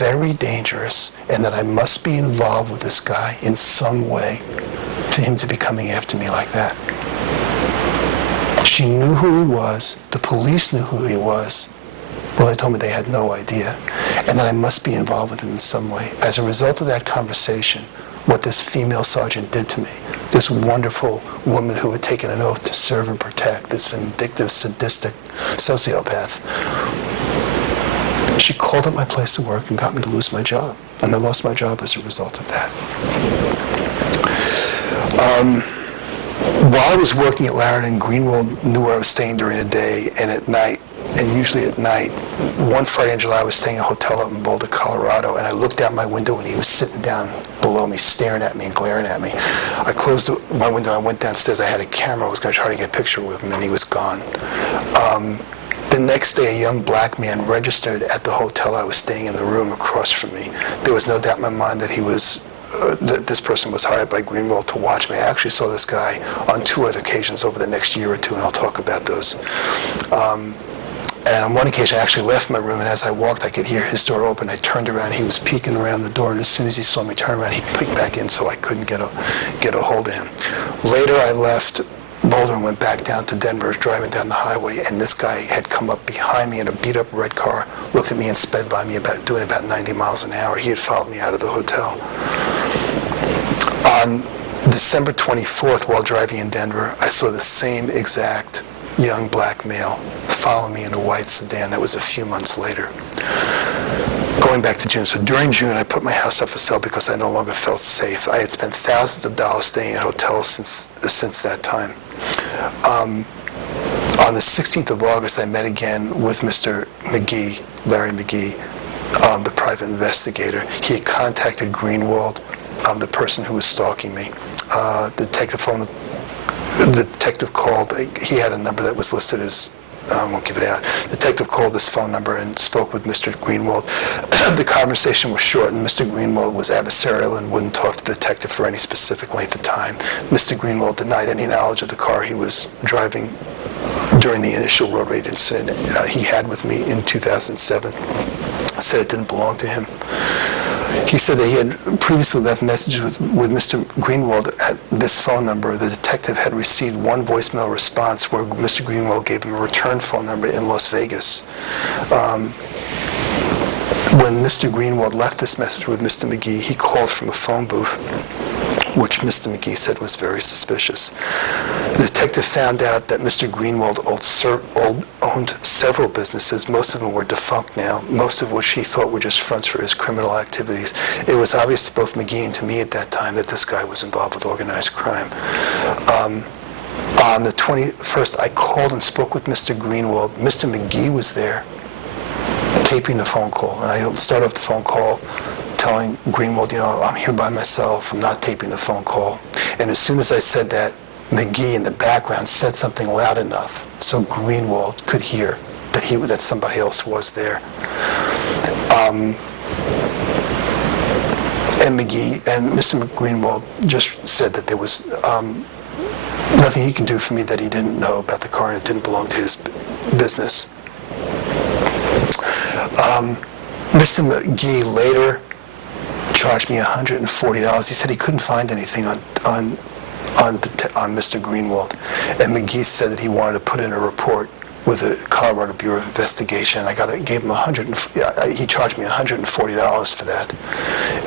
very dangerous and that I must be involved with this guy in some way to him to be coming after me like that. She knew who he was. The police knew who he was. Well, they told me they had no idea, and that I must be involved with him in some way. As a result of that conversation, what this female sergeant did to me, this wonderful woman who had taken an oath to serve and protect, this vindictive, sadistic sociopath, she called up my place of work and got me to lose my job. And I lost my job as a result of that. While I was working at Lariton, Greenwald knew where I was staying during the day and at night. And usually at night, one Friday in July, I was staying in a hotel up in Boulder, Colorado, and I looked out my window and he was sitting down below me, staring at me and glaring at me. I closed my window, I went downstairs, I had a camera, I was going to try to get a picture with him, and he was gone. The next day, a young black man registered at the hotel I was staying in the room across from me. There was no doubt in my mind that he was that this person was hired by Greenwald to watch me. I actually saw this guy on 2 other occasions over the next year or 2, and I'll talk about those. And on one occasion, I actually left my room, and as I walked, I could hear his door open. I turned around, he was peeking around the door, and as soon as he saw me turn around, he peeked back in, so I couldn't get a hold of him. Later, I left Boulder and went back down to Denver, driving down the highway, and this guy had come up behind me in a beat-up red car, looked at me and sped by me doing about 90 miles an hour. He had followed me out of the hotel. On December 24th, while driving in Denver, I saw the same exact young black male follow me in a white sedan. That was a few months later. Going back to June. So during June, I put my house up for sale because I no longer felt safe. I had spent thousands of dollars staying at hotels since that time. On the 16th of August, I met again with Mr. McGee, Larry McGee, the private investigator. He had contacted Greenwald, the person who was stalking me. The detective called. He had a number that was listed as, I won't give it out. The detective called this phone number and spoke with Mr. Greenwald. The conversation was short, and Mr. Greenwald was adversarial and wouldn't talk to the detective for any specific length of time. Mr. Greenwald denied any knowledge of the car he was driving during the initial road rage incident he had with me in 2007. Said it didn't belong to him. He said that he had previously left messages with Mr. Greenwald at this phone number. The detective had received one voicemail response where Mr. Greenwald gave him a return phone number in Las Vegas. When Mr. Greenwald left this message with Mr. McGee, he called from a phone booth, which Mr. McGee said was very suspicious. The detective found out that Mr. Greenwald owned several businesses. Most of them were defunct now, most of which he thought were just fronts for his criminal activities. It was obvious to both McGee and to me at that time that this guy was involved with organized crime. On the 21st, I called and spoke with Mr. Greenwald. Mr. McGee was there, taping the phone call. And I started off the phone call telling Greenwald, I'm here by myself, I'm not taping the phone call. And as soon as I said that, McGee in the background said something loud enough so Greenwald could hear that somebody else was there. And McGee and Mr. Greenwald just said that there was nothing he could do for me that he didn't know about the car and it didn't belong to his business. Mr. McGee later charged me $140. He said he couldn't find anything on Mr. Greenwald, and McGee said that he wanted to put in a report with the Colorado Bureau of Investigation. I gave him he charged me $140 for that,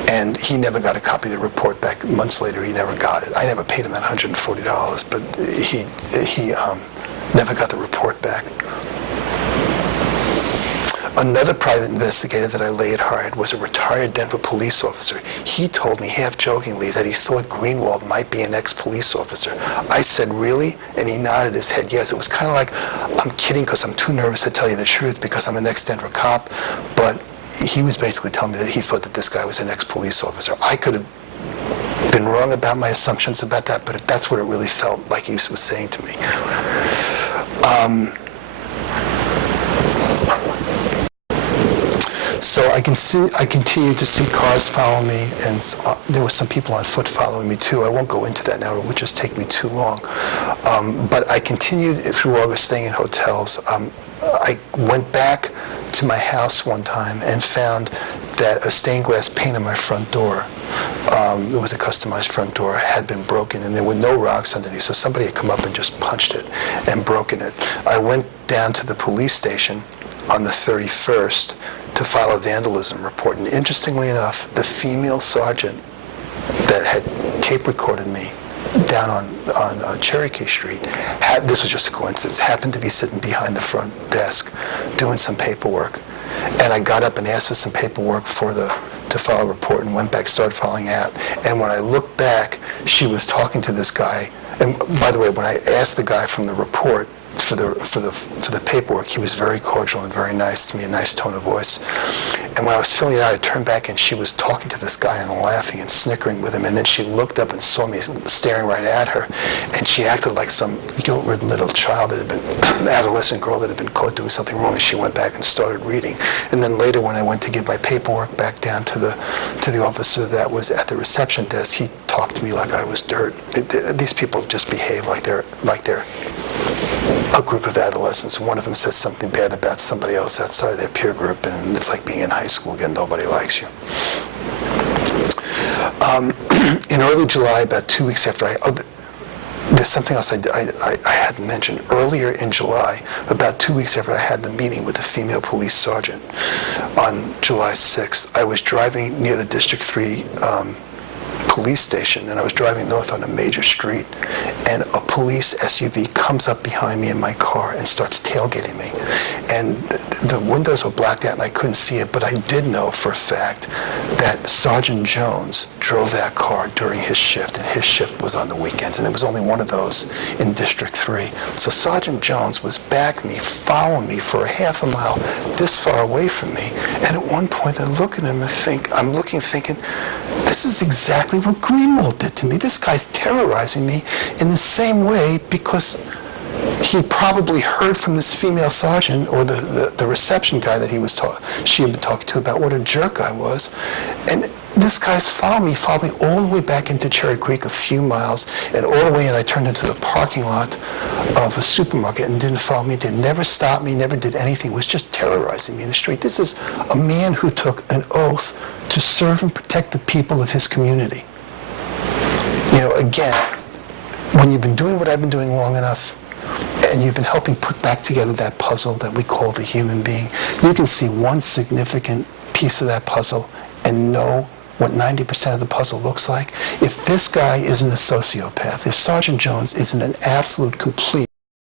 and he never got a copy of the report back. Months later, he never got it. I never paid him that $140, but he never got the report back. Another private investigator that I later hired was a retired Denver police officer. He told me, half-jokingly, that he thought Greenwald might be an ex-police officer. I said, really? And he nodded his head, yes. It was kind of like, I'm kidding because I'm too nervous to tell you the truth because I'm an ex-Denver cop. But he was basically telling me that he thought that this guy was an ex-police officer. I could have been wrong about my assumptions about that, but that's what it really felt like he was saying to me. So I continued to see cars follow me, and there were some people on foot following me too. I won't go into that now, it would just take me too long. But I continued through August staying in hotels. I went back to my house one time and found that a stained glass pane on my front door, it was a customized front door, had been broken, and there were no rocks underneath, so somebody had come up and just punched it and broken it. I went down to the police station on the 31st to file a vandalism report, and interestingly enough, the female sergeant that had tape recorded me down on Cherokee Street, this was just a coincidence, happened to be sitting behind the front desk doing some paperwork. And I got up and asked for some paperwork to file a report, and went back, started filing out. And when I looked back, she was talking to this guy. And by the way, when I asked the guy from the report for the paperwork, he was very cordial and very nice to me, a nice tone of voice. And when I was filling it out, I turned back and she was talking to this guy and laughing and snickering with him. And then she looked up and saw me staring right at her, and she acted like some guilt-ridden little child that had been, an adolescent girl that had been caught doing something wrong. And she went back and started reading. And then later, when I went to give my paperwork back down to the officer that was at the reception desk, he talked to me like I was dirt. These people just behave like they're a group of adolescents. One of them says something bad about somebody else outside their peer group, and it's like being in high school again. Nobody likes you. In early July, about 2 weeks after there's something else I hadn't mentioned. Earlier in July, about 2 weeks after I had the meeting with the female police sergeant on July 6th, I was driving near the District 3 police station, and I was driving north on a major street, and a police SUV comes up behind me in my car and starts tailgating me. And the windows were blacked out and I couldn't see it, but I did know for a fact that Sergeant Jones drove that car during his shift, and his shift was on the weekends, and there was only one of those in District 3. So Sergeant Jones was backing me, following me for a half a mile this far away from me, and at one point I look at him and I'm looking thinking, this is exactly what Greenwald did to me. This guy's terrorizing me in the same way because he probably heard from this female sergeant or the reception guy that she had been talking to about what a jerk I was. And this guy's followed me all the way back into Cherry Creek, a few miles, and all the way in I turned into the parking lot of a supermarket and didn't follow me, never stopped me, never did anything, was just terrorizing me in the street. This is a man who took an oath to serve and protect the people of his community. You know, again, when you've been doing what I've been doing long enough, and you've been helping put back together that puzzle that we call the human being, you can see one significant piece of that puzzle and know what 90% of the puzzle looks like. If this guy isn't a sociopath, if Sergeant Jones isn't an absolute complete